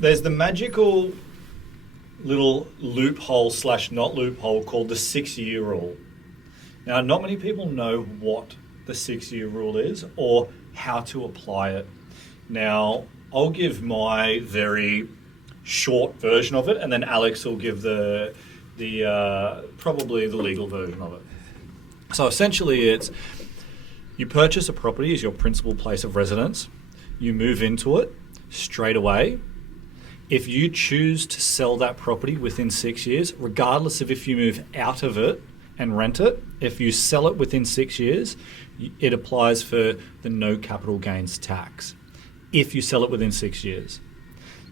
there's the magical little loophole / not loophole called the 6-year rule. Now, not many people know what the 6-year rule is or how to apply it. Now, I'll give my very short version of it, and then Alex will give the probably the legal version of it. So essentially, it's you purchase a property as your principal place of residence. You move into it straight away. If you choose to sell that property within 6 years, regardless of if you move out of it and rent it, if you sell it within 6 years, it applies for the no capital gains tax if you sell it within 6 years.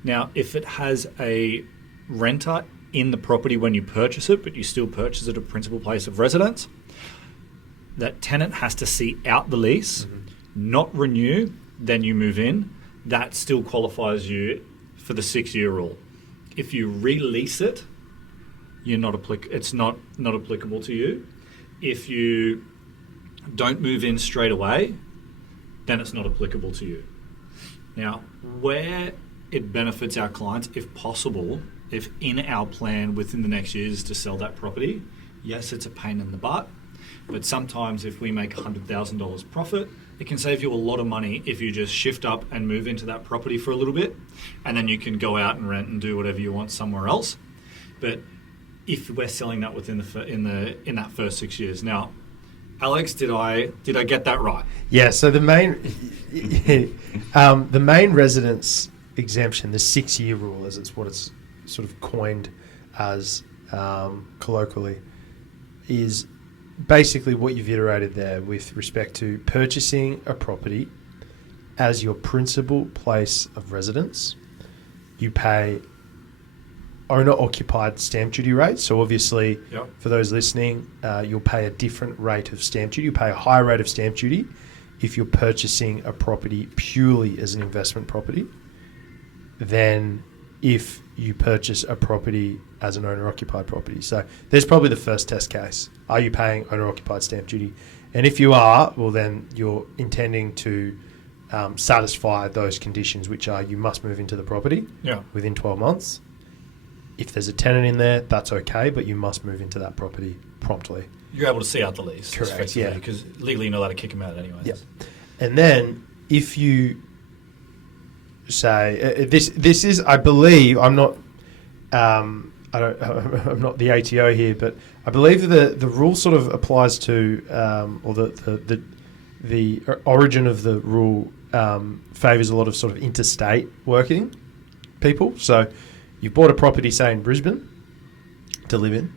Now, if it has a renter in the property when you purchase it, but you still purchase it a principal place of residence, that tenant has to see out the lease, not renew, then you move in. That still qualifies you for the 6-year rule. If you release it, it's not applicable to you. If you don't move in straight away, then it's not applicable to you. Now, where it benefits our clients, if possible, if in our plan within the next year is to sell that property, yes, it's a pain in the butt, but sometimes if we make $100,000 profit, it can save you a lot of money if you just shift up and move into that property for a little bit, and then you can go out and rent and do whatever you want somewhere else. But if we're selling that within in that first 6 years, now, Alex, did I get that right? Yeah. So the main residence exemption, the 6-year rule, as it's what it's sort of coined as colloquially, is basically what you've iterated there with respect to purchasing a property as your principal place of residence. You pay owner-occupied stamp duty rates. So obviously, for those listening, you'll pay a different rate of stamp duty. You pay a higher rate of stamp duty if you're purchasing a property purely as an investment property than if you purchase a property as an owner-occupied property. So there's probably the first test case. Are you paying owner-occupied stamp duty? And if you are, well, then you're intending to satisfy those conditions, which are you must move into the property within 12 months. If there's a tenant in there, that's okay, but you must move into that property promptly. You're able to see out the lease. Correct, yeah. Because legally you're not allowed to kick them out anyway. Yeah. And then if you say, this is, I believe, I'm not the ATO here, but I believe the rule sort of applies to, or the origin of the rule favours a lot of sort of interstate working people. So you've bought a property, say, in Brisbane to live in,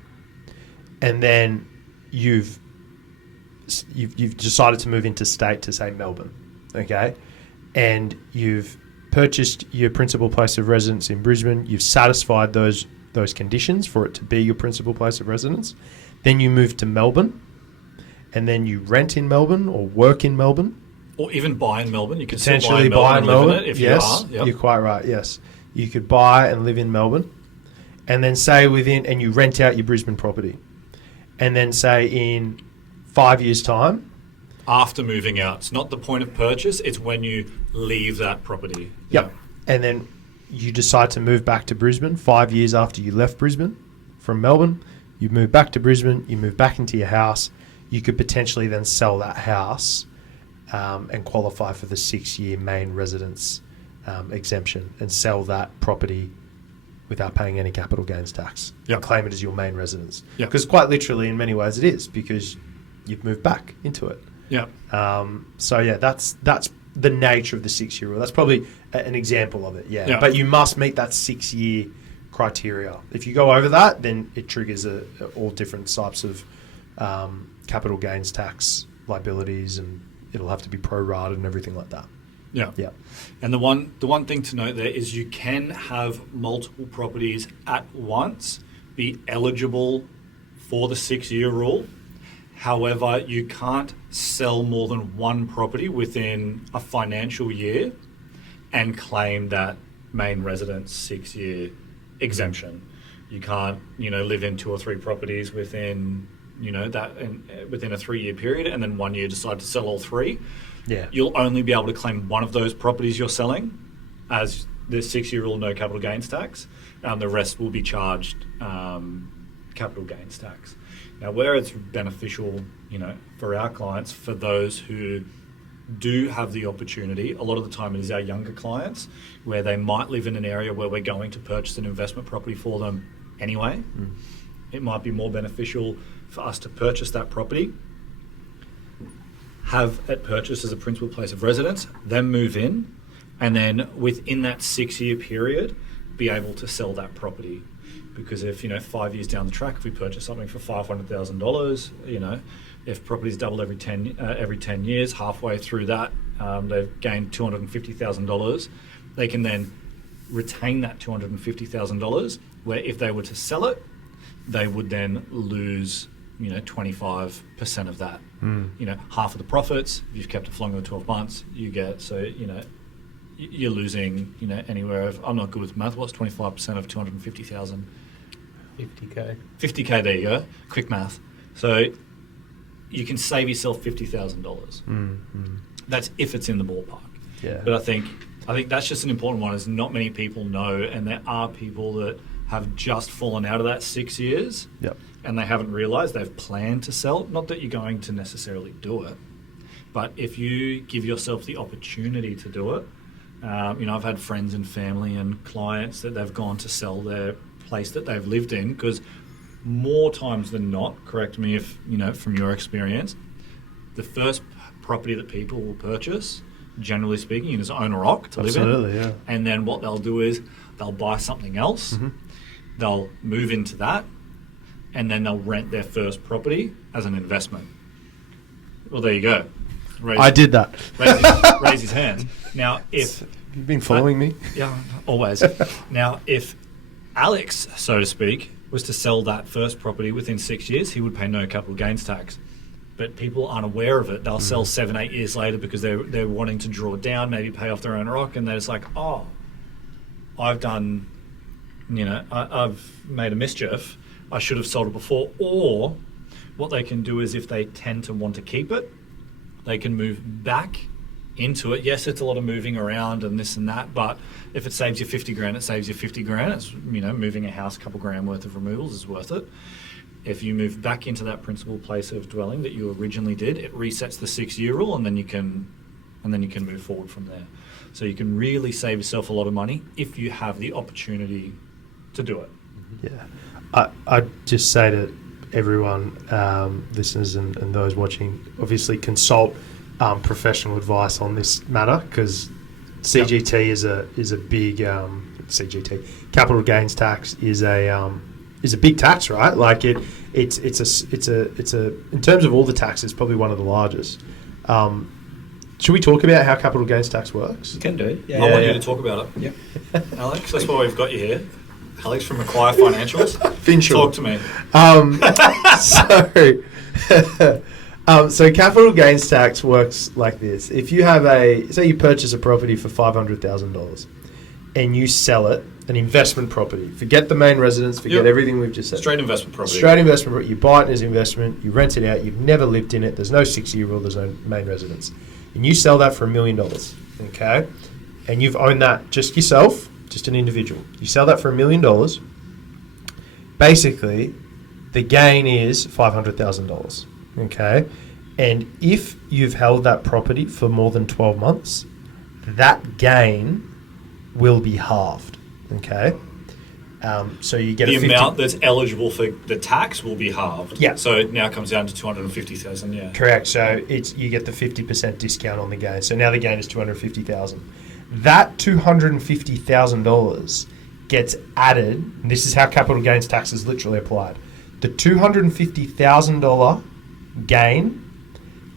and then you've decided to move into state to, say, Melbourne, okay? And you've purchased your principal place of residence in Brisbane. You've satisfied those conditions for it to be your principal place of residence. Then you move to Melbourne, and then you rent in Melbourne or work in Melbourne. Or even buy in Melbourne. You could potentially still buy in Melbourne and live in it if yes, you are. Yep. You're quite right, yes. You could buy and live in Melbourne, and then say and you rent out your Brisbane property. And then say in 5 years' time. After moving out. It's not the point of purchase, it's when you leave that property. Yep. And then you decide to move back to Brisbane 5 years after you left Brisbane from Melbourne. You move back to Brisbane, you move back into your house. You could potentially then sell that house and qualify for the 6-year main residence exemption and sell that property without paying any capital gains tax. Yep. Claim it as your main residence. Because quite literally, in many ways, it is, because you've moved back into it. Yeah. So yeah, that's the nature of the 6-year rule. That's probably an example of it. Yeah. Yeah. But you must meet that 6-year criteria. If you go over that, then it triggers all different types of capital gains tax liabilities, and it'll have to be prorated and everything like that. Yeah. Yeah. And the one thing to note there is you can have multiple properties at once be eligible for the 6-year rule. However, you can't sell more than one property within a financial year and claim that main residence 6-year exemption. You can't, live in 2 or 3 properties within, within a 3-year period, and then 1 year decide to sell all 3. Yeah. You'll only be able to claim one of those properties you're selling as the 6-year rule, no capital gains tax. The rest will be charged capital gains tax. Now, where it's beneficial, for our clients, for those who do have the opportunity, a lot of the time it is our younger clients where they might live in an area where we're going to purchase an investment property for them anyway. It might be more beneficial for us to purchase that property, have it purchased as a principal place of residence, then move in, and then within that 6-year period, be able to sell that property. Because if, 5 years down the track, if we purchase something for $500,000, if properties double every 10 years, halfway through that, they've gained $250,000. They can then retain that $250,000, where if they were to sell it, they would then lose 25% of that. Half of the profits. If you've kept it for longer than 12 months, you get, you're losing, anywhere of, I'm not good with math, what's 25% of 250,000? 50K. 50K, there you go. Quick math. So you can save yourself $50,000. That's if it's in the ballpark. Yeah. But I think that's just an important one, is not many people know, and there are people that have just fallen out of that 6 years. Yep. And they haven't realised they've planned to sell. Not that you're going to necessarily do it, but if you give yourself the opportunity to do it, I've had friends and family and clients that they've gone to sell their place that they've lived in, because more times than not, correct me if, from your experience, the first property that people will purchase, generally speaking, is own a rock to live in. Absolutely, yeah. And then what they'll do is they'll buy something else, they'll move into that, and then they'll rent their first property as an investment. Well, there you go. I did that. Raise his hand. Now, if... You've been following me? Yeah, always. Now, if Alex, so to speak, was to sell that first property within 6 years, he would pay no capital gains tax. But people aren't aware of it. They'll sell 7-8 years later because they're wanting to draw down, maybe pay off their own rock, and they're just like, oh, I've done, I've made a mischief. I should have sold it before. Or what they can do is, if they tend to want to keep it, they can move back into it. Yes, it's a lot of moving around and this and that, but if it saves you 50 grand, it saves you 50 grand. It's, moving a house, a couple grand worth of removals is worth it. If you move back into that principal place of dwelling that you originally did, it resets the 6-year rule, and then you can move forward from there. So you can really save yourself a lot of money if you have the opportunity to do it. Yeah. I'd just say to everyone, listeners and those watching, obviously consult professional advice on this matter, because CGT is a big CGT. Capital gains tax is a big tax, right? Like it's a in terms of all the taxes, probably one of the largest. Should we talk about how capital gains tax works? You can do. Yeah. I want you to talk about it. Yeah. Alex, that's why we've got you here. Alex from Acquire Financials. Talk to me. So capital gains tax works like this. If you have say you purchase a property for $500,000 and you sell it, an investment property, forget the main residence, forget everything we've just said. Straight investment property. Straight investment property. You buy it as investment, you rent it out, you've never lived in it, there's no 6-year rule, there's no main residence. And you sell that for $1 million, okay? And you've owned that just yourself, just an individual. You sell that for $1 million. Basically, the gain is $500,000, okay? And if you've held that property for more than 12 months, that gain will be halved, okay? So you get the amount that's eligible for the tax will be halved. Yeah. So it now comes down to $250,000. Yeah. Correct. So you get the 50% discount on the gain. So now the gain is $250,000. That $250,000 gets added. And this is how capital gains tax is literally applied. The $250,000 gain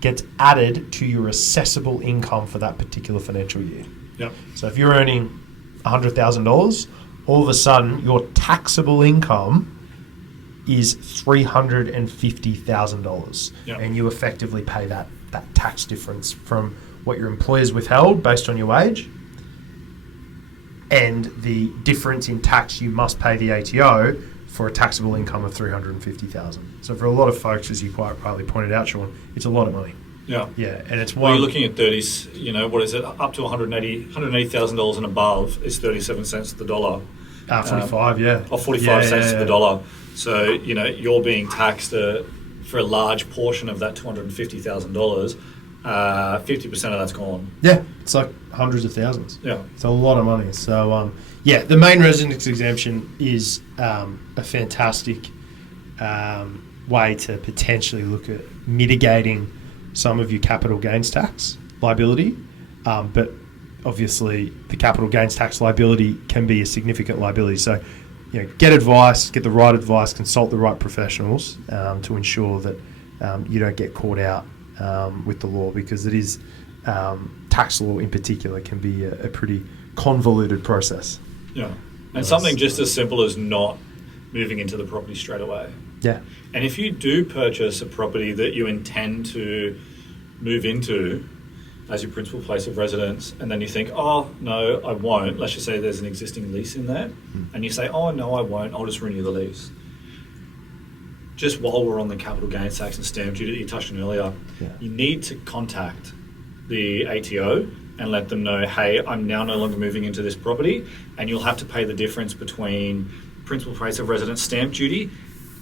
gets added to your assessable income for that particular financial year. Yep. So if you're earning $100,000, all of a sudden your taxable income is $350,000. Yep. And you effectively pay that tax difference from what your employer's withheld based on your wage and the difference in tax you must pay the ATO for a taxable income of $350,000. So for a lot of folks, as you quite rightly pointed out, Sean, it's a lot of money. Yeah. Yeah, and it's Well, one. you're looking at 30, what is it? Up to $180,000 and above is 37 cents to the dollar. 45, yeah. Or 45 cents to yeah. the dollar. So, you're being taxed for a large portion of that $250,000. 50% of that's gone. Yeah, it's like hundreds of thousands. Yeah. It's a lot of money. So, the main residence exemption is a fantastic way to potentially look at mitigating some of your capital gains tax liability. But obviously, the capital gains tax liability can be a significant liability. So, get advice, get the right advice, consult the right professionals to ensure that you don't get caught out with the law, because it is tax law in particular can be a pretty convoluted process. Yeah. And something just as simple as not moving into the property straight away. Yeah. And if you do purchase a property that you intend to move into as your principal place of residence, and then you think, oh, no, I won't. Let's just say there's an existing lease in there. And you say, oh, no, I won't. I'll just renew the lease. Just while we're on the capital gains tax and stamp duty that you touched on earlier, you need to contact the ATO and let them know, hey, I'm now no longer moving into this property, and you'll have to pay the difference between principal place of residence stamp duty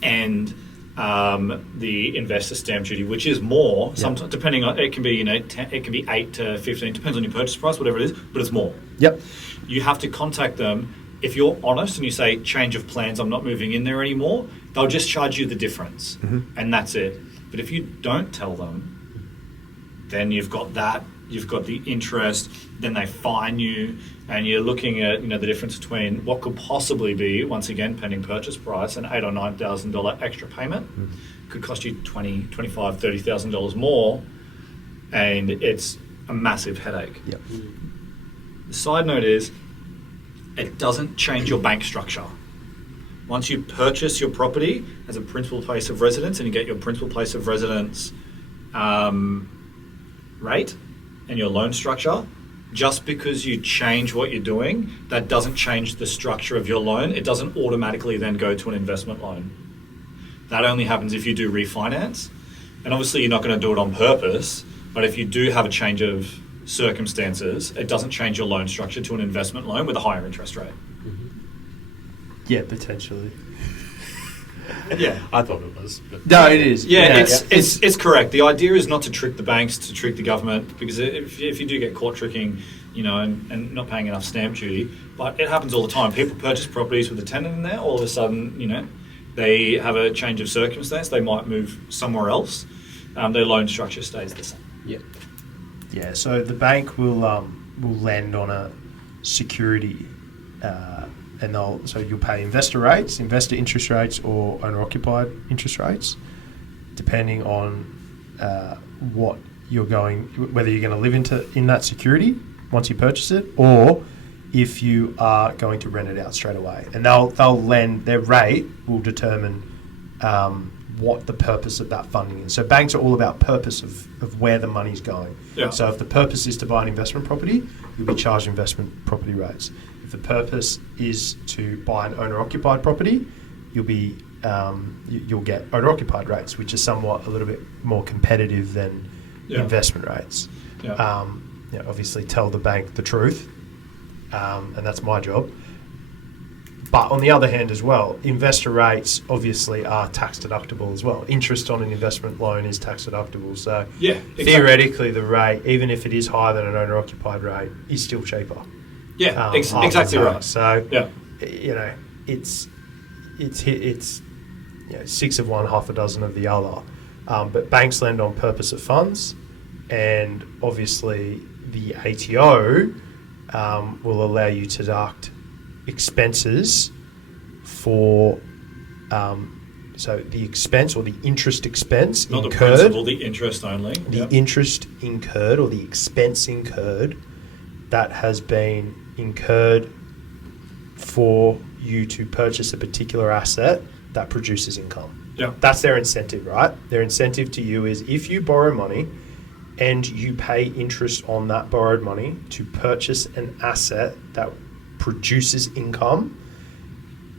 and the investor stamp duty, which is more. Sometimes, depending on it, can be 10, it can be 8 to 15, depends on your purchase price, whatever it is, but it's more. Yep. You have to contact them. If you're honest and you say change of plans, I'm not moving in there anymore, they'll just charge you the difference, and that's it. But if you don't tell them, then you've got that. You've got the interest, then they fine you, and you're looking at the difference between what could possibly be, once again, pending purchase price, an $8,000 or $9,000 extra payment. Could cost you $20,000, $25,000, $30,000 more, and it's a massive headache. Yep. The side note is, it doesn't change your bank structure. Once you purchase your property as a principal place of residence and you get your principal place of residence rate and your loan structure, just because you change what you're doing, that doesn't change the structure of your loan. It doesn't automatically then go to an investment loan. That only happens if you do refinance. And obviously you're not going to do it on purpose, but if you do have a change of circumstances, it doesn't change your loan structure to an investment loan with a higher interest rate. Yeah, potentially. Yeah. I thought it was. But No, it is. Yeah, it's correct. The idea is not to trick the banks, to trick the government, because if you do get caught tricking, and not paying enough stamp duty, but it happens all the time. People purchase properties with a tenant in there, all of a sudden, they have a change of circumstance, they might move somewhere else, their loan structure stays the same. Yep. Yeah, so the bank will lend on a security, and you'll pay investor interest rates, or owner-occupied interest rates, depending on what whether you're going to live in that security once you purchase it, or if you are going to rent it out straight away. And they'll lend, their rate will determine what the purpose of that funding is. So banks are all about purpose of where the money's going. Yeah. So if the purpose is to buy an investment property, you'll be charged investment property rates. If the purpose is to buy an owner-occupied property, you'll get owner-occupied rates, which is somewhat a little bit more competitive than investment rates. Yeah. Obviously tell the bank the truth, and that's my job. But on the other hand as well, investor rates obviously are tax deductible as well. Interest on an investment loan is tax deductible. So theoretically the rate, even if it is higher than an owner-occupied rate, is still cheaper. Yeah, exactly right. So, it's 6 of one, half a dozen of the other. But banks lend on purpose of funds, and obviously the ATO will allow you to deduct expenses for so the expense or the interest expense not incurred, the principal, the interest only. the interest incurred or the expense incurred that has been incurred for you to purchase a particular asset that produces income. Yeah. That's their incentive, right? Their incentive to you is if you borrow money and you pay interest on that borrowed money to purchase an asset that produces income,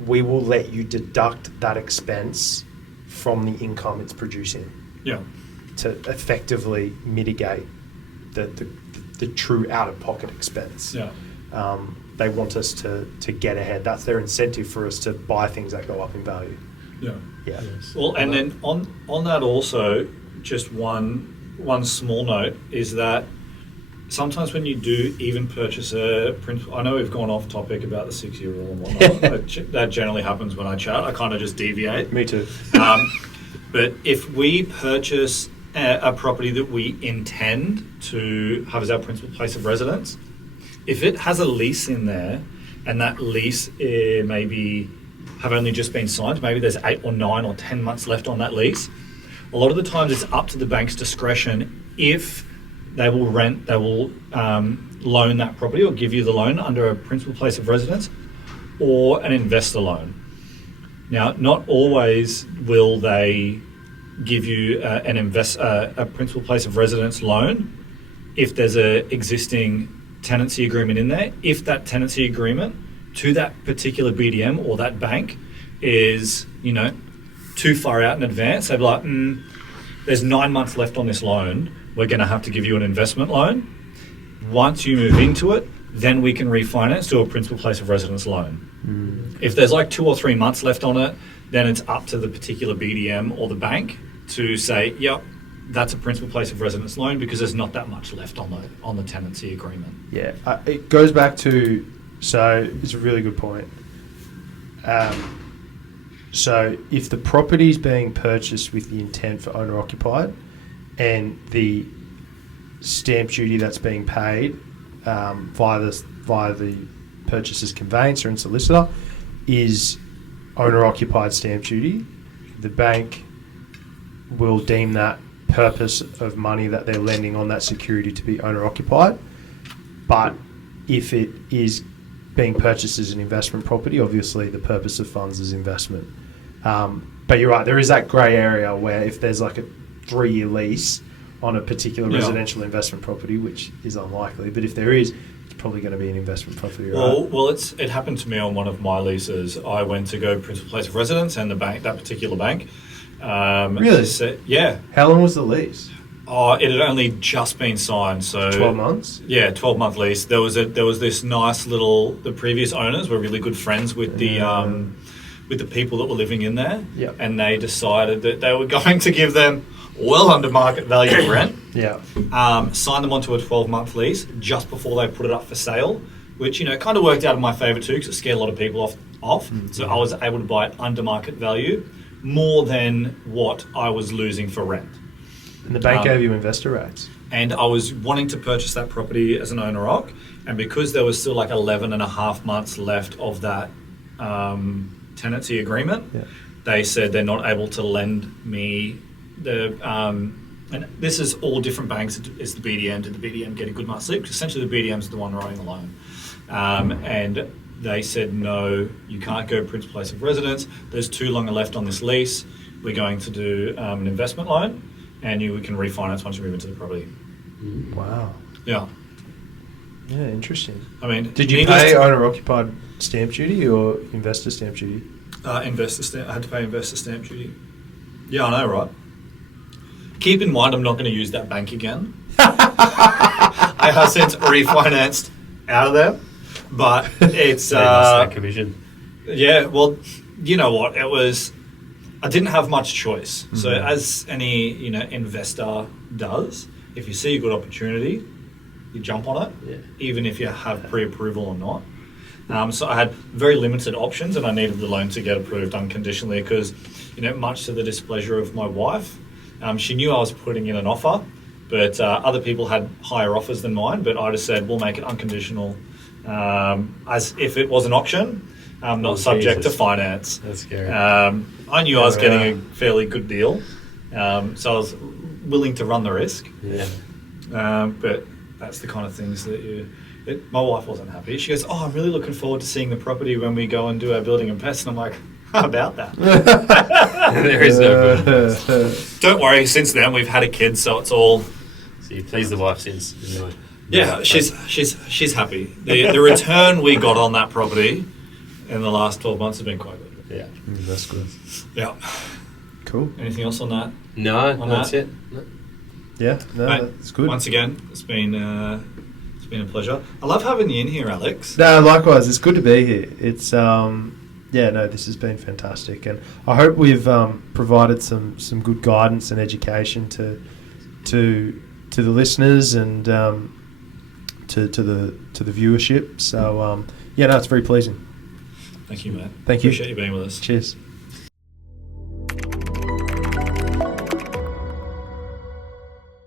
we will let you deduct that expense from the income it's producing. Yeah. to effectively mitigate the true out-of-pocket expense. Yeah. They want us to get ahead. That's their incentive for us to buy things that go up in value. Yeah. Yeah. Yes. Well, and then on that also, just one small note is that sometimes when you do even purchase a principal, I know we've gone off topic about the 6-year rule and whatnot. That generally happens when I chat. I kind of just deviate. Me too. But if we purchase a property that we intend to have as our principal place of residence, if it has a lease in there and that lease maybe have only just been signed, maybe there's 8 or 9 or 10 months left on that lease, a lot of the times it's up to the bank's discretion if they will loan that property or give you the loan under a principal place of residence or an investor loan. Now, not always will they give you a principal place of residence loan if there's a existing tenancy agreement in there. If that tenancy agreement to that particular BDM or that bank is, too far out in advance, they'd be like, there's 9 months left on this loan, we're going to have to give you an investment loan. Once you move into it, then we can refinance to a principal place of residence loan. If there's like 2 or 3 months left on it, then it's up to the particular BDM or the bank to say, yep, that's a principal place of residence loan because there's not that much left on the tenancy agreement. Yeah, it goes back to, so it's a really good point. So if the property is being purchased with the intent for owner occupied and the stamp duty that's being paid via the purchaser's conveyancer and solicitor is owner occupied stamp duty, the bank will deem that purpose of money that they're lending on that security to be owner occupied. But if it is being purchased as an investment property, obviously the purpose of funds is investment. But you're right, there is that grey area where if there's like a 3-year lease on a particular residential investment property, which is unlikely, but if there is, it's probably going to be an investment property, right? Well, it happened to me on one of my leases. I went to go principal place of residence, and that particular bank. Really? Yeah. How long was the lease? Oh, it had only just been signed, so 12 months. Yeah, 12-month lease. There was this nice little. The previous owners were really good friends with the people that were living in there, and they decided that they were going to give them well under market value rent. Sign them onto a 12-month lease just before they put it up for sale, which kind of worked out in my favour too because it scared a lot of people off. Mm-hmm. So I was able to buy it under market value, more than what I was losing for rent. And the bank gave you investor rates. And I was wanting to purchase that property as an owner-occ, and because there was still like 11 and a half months left of that tenancy agreement, they said they're not able to lend me the... and this is all different banks. It's the BDM. Did the BDM get a good night's sleep? Because essentially the BDM's the one writing the loan. And they said, no, you can't go principal place of residence. There's too long left on this lease. We're going to do an investment loan, and we can refinance once you move into the property. Wow. Yeah. Yeah, interesting. I mean, did you pay owner-occupied stamp duty or investor stamp duty? Investor stamp. I had to pay investor stamp duty. Yeah, I know, right? Keep in mind, I'm not going to use that bank again. I have since refinanced out of there, but it's that commission. Yeah, well, you know what? It was. I didn't have much choice. Mm-hmm. So, as any investor does, if you see a good opportunity, you jump on it, even if you have pre-approval or not. So I had very limited options, and I needed the loan to get approved unconditionally because, much to the displeasure of my wife, she knew I was putting in an offer, but other people had higher offers than mine. But I just said, we'll make it unconditional, as if it was an auction, not subject to finance. That's scary. I knew I was getting a fairly good deal, so I was willing to run the risk. Yeah. But that's the kind of things that my wife wasn't happy. She goes, I'm really looking forward to seeing the property when we go and do our building and pests. And I'm like, how about that? There is no good. Don't worry, since then we've had a kid, so it's all... So you pleased the wife since? Anyway. Yeah, she's happy. The return we got on that property in the last 12 months has been quite good. Yeah. That's good. Yeah. Cool. Anything else on that? No, that's it. No. Yeah, no, Mate, that's good. Once again, it's been a pleasure. I love having you in here, Alex. No, likewise, it's good to be here. It's this has been fantastic, and I hope we've provided some good guidance and education to the listeners and to the viewership. So it's very pleasing. Thank you, mate. Thank you. Appreciate you being with us. Cheers.